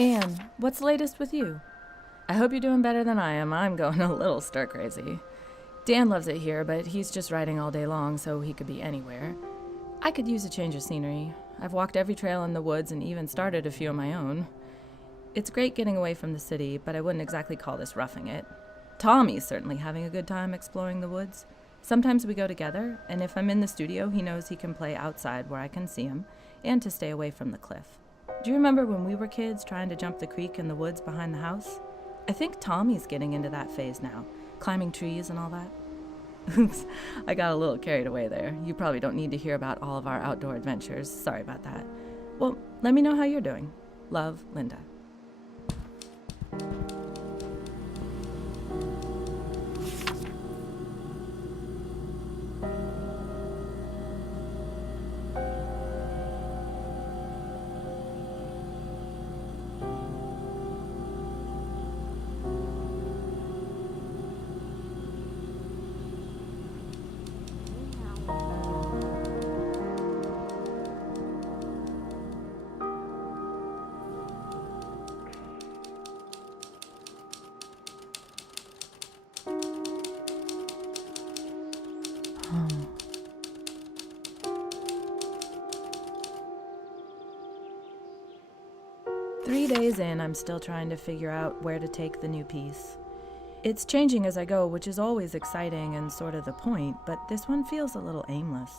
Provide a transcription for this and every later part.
Anne, what's the latest with you? I hope you're doing better than I am. I'm going a little stir-crazy. Dan loves it here, but he's just writing all day long, so he could be anywhere. I could use a change of scenery. I've walked every trail in the woods and even started a few of my own. It's great getting away from the city, but I wouldn't exactly call this roughing it. Tommy's certainly having a good time exploring the woods. Sometimes we go together, and if I'm in the studio, he knows he can play outside where I can see him, and to stay away from the cliff. Do you remember when we were kids trying to jump the creek in the woods behind the house? I think Tommy's getting into that phase now, climbing trees and all that. Oops, I got a little carried away there. You probably don't need to hear about all of our outdoor adventures. Sorry about that. Well, let me know how you're doing. Love, Linda. Home. Three days in, I'm still trying to figure out where to take the new piece. It's changing as I go, which is always exciting and sort of the point, but this one feels a little aimless.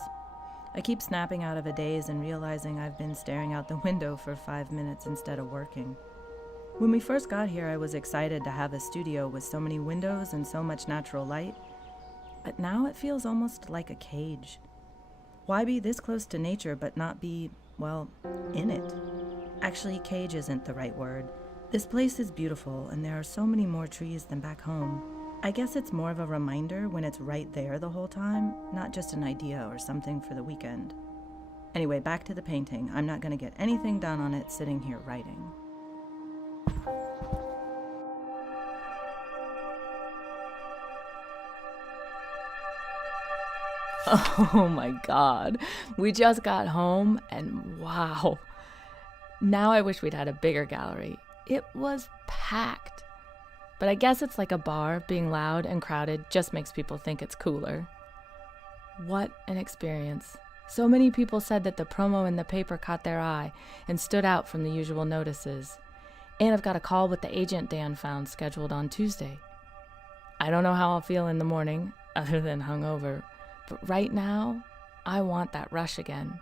I keep snapping out of a daze and realizing I've been staring out the window for 5 minutes instead of working. When we first got here, I was excited to have a studio with so many windows and so much natural light. But now it feels almost like a cage. Why be this close to nature but not be, well, in it? Actually, cage isn't the right word. This place is beautiful, and there are so many more trees than back home. I guess it's more of a reminder when it's right there the whole time, not just an idea or something for the weekend. Anyway, back to the painting. I'm not going to get anything done on it sitting here writing. Oh my God, we just got home and wow. Now I wish we'd had a bigger gallery. It was packed. But I guess it's like a bar, being loud and crowded just makes people think it's cooler. What an experience. So many people said that the promo in the paper caught their eye and stood out from the usual notices. And I've got a call with the agent Dan found scheduled on Tuesday. I don't know how I'll feel in the morning, other than hungover. But right now, I want that rush again.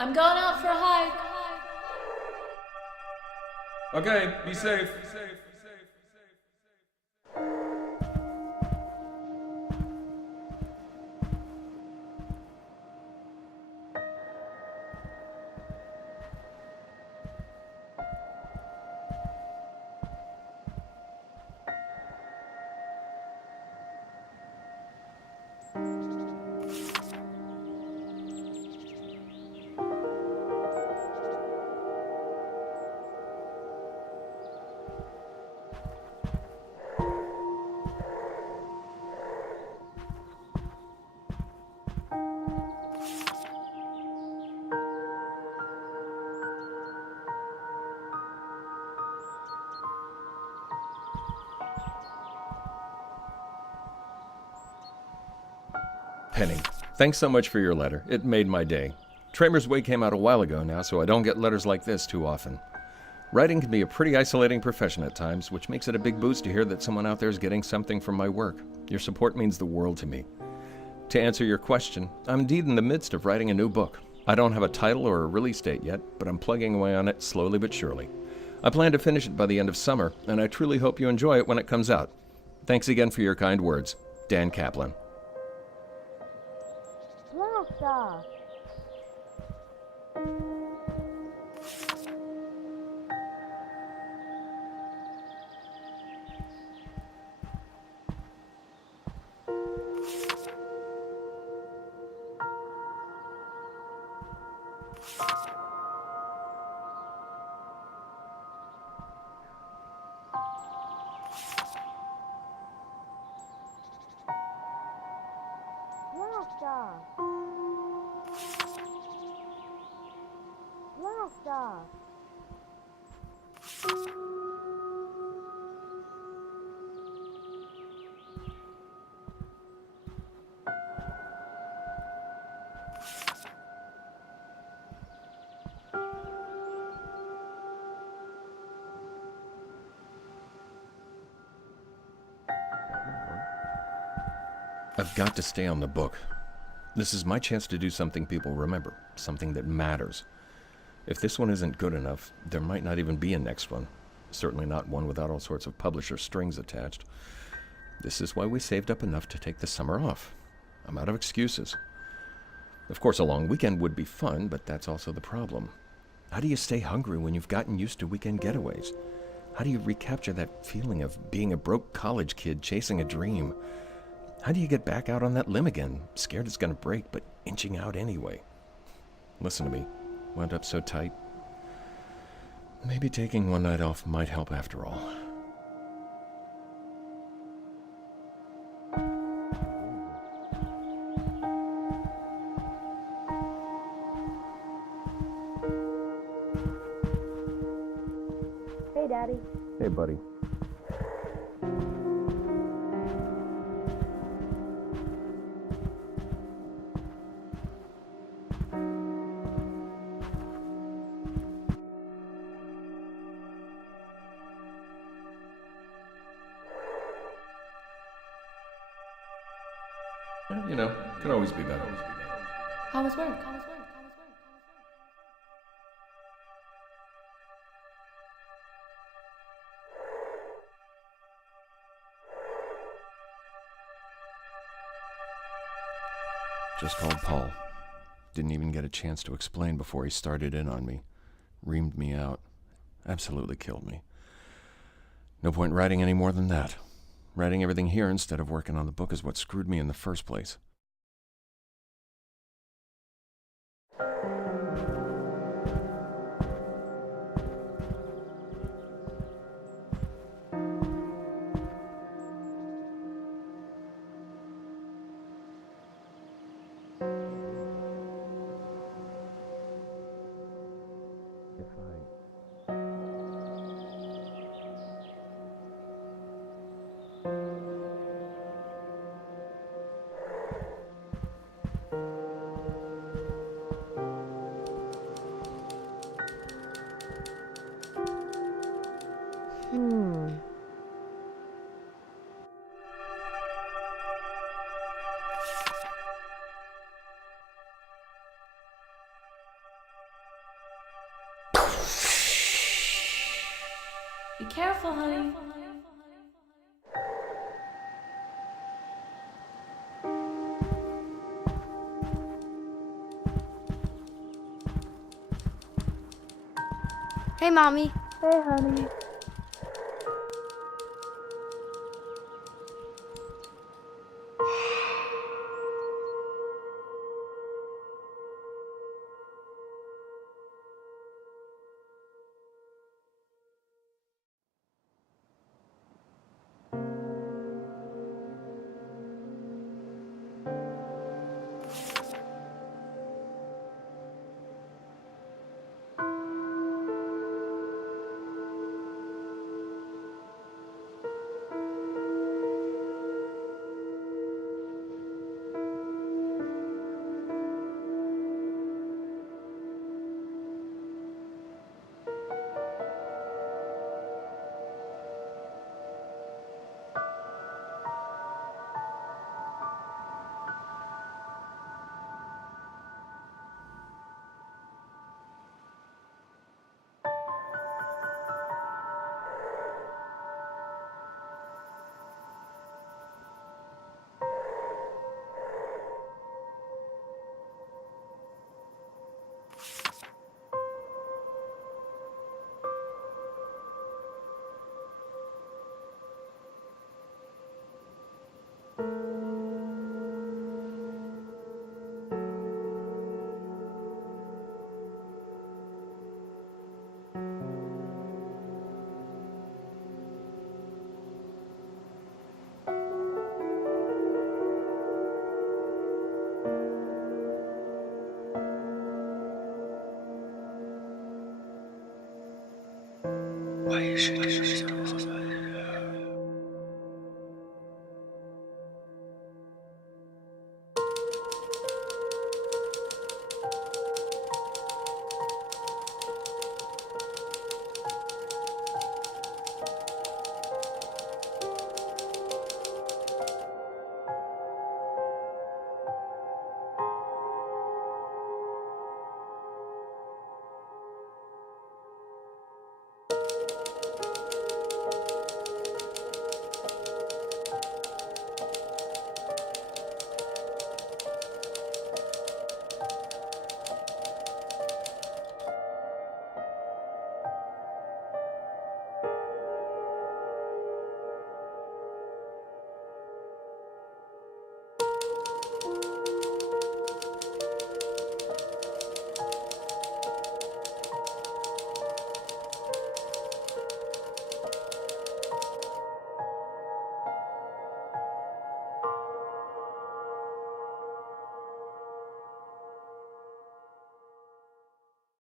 I'm going out for a hike. Okay, be safe. Penny, thanks so much for your letter. It made my day. Tramer's Way came out a while ago now, so I don't get letters like this too often. Writing can be a pretty isolating profession at times, which makes it a big boost to hear that someone out there is getting something from my work. Your support means the world to me. To answer your question, I'm indeed in the midst of writing a new book. I don't have a title or a release date yet, but I'm plugging away on it slowly but surely. I plan to finish it by the end of summer, and I truly hope you enjoy it when it comes out. Thanks again for your kind words. Dan Kaplan. Blast off! Blast off! Blast off! I've got to stay on the book. This is my chance to do something people remember, something that matters. If this one isn't good enough, there might not even be a next one. Certainly not one without all sorts of publisher strings attached. This is why we saved up enough to take the summer off. I'm out of excuses. Of course, a long weekend would be fun, but that's also the problem. How do you stay hungry when you've gotten used to weekend getaways? How do you recapture that feeling of being a broke college kid chasing a dream? How do you get back out on that limb again, scared it's going to break, but inching out anyway? Listen to me. Wound up so tight. Maybe taking one night off might help after all. Hey, Daddy. Hey, buddy. You know, could always be better. How was work? Just called Paul. Didn't even get a chance to explain before he started in on me. Reamed me out. Absolutely killed me. No point writing any more than that. Writing everything here instead of working on the book is what screwed me in the first place. Be careful, honey. Hey, Mommy. Hey, honey. why you should use yours.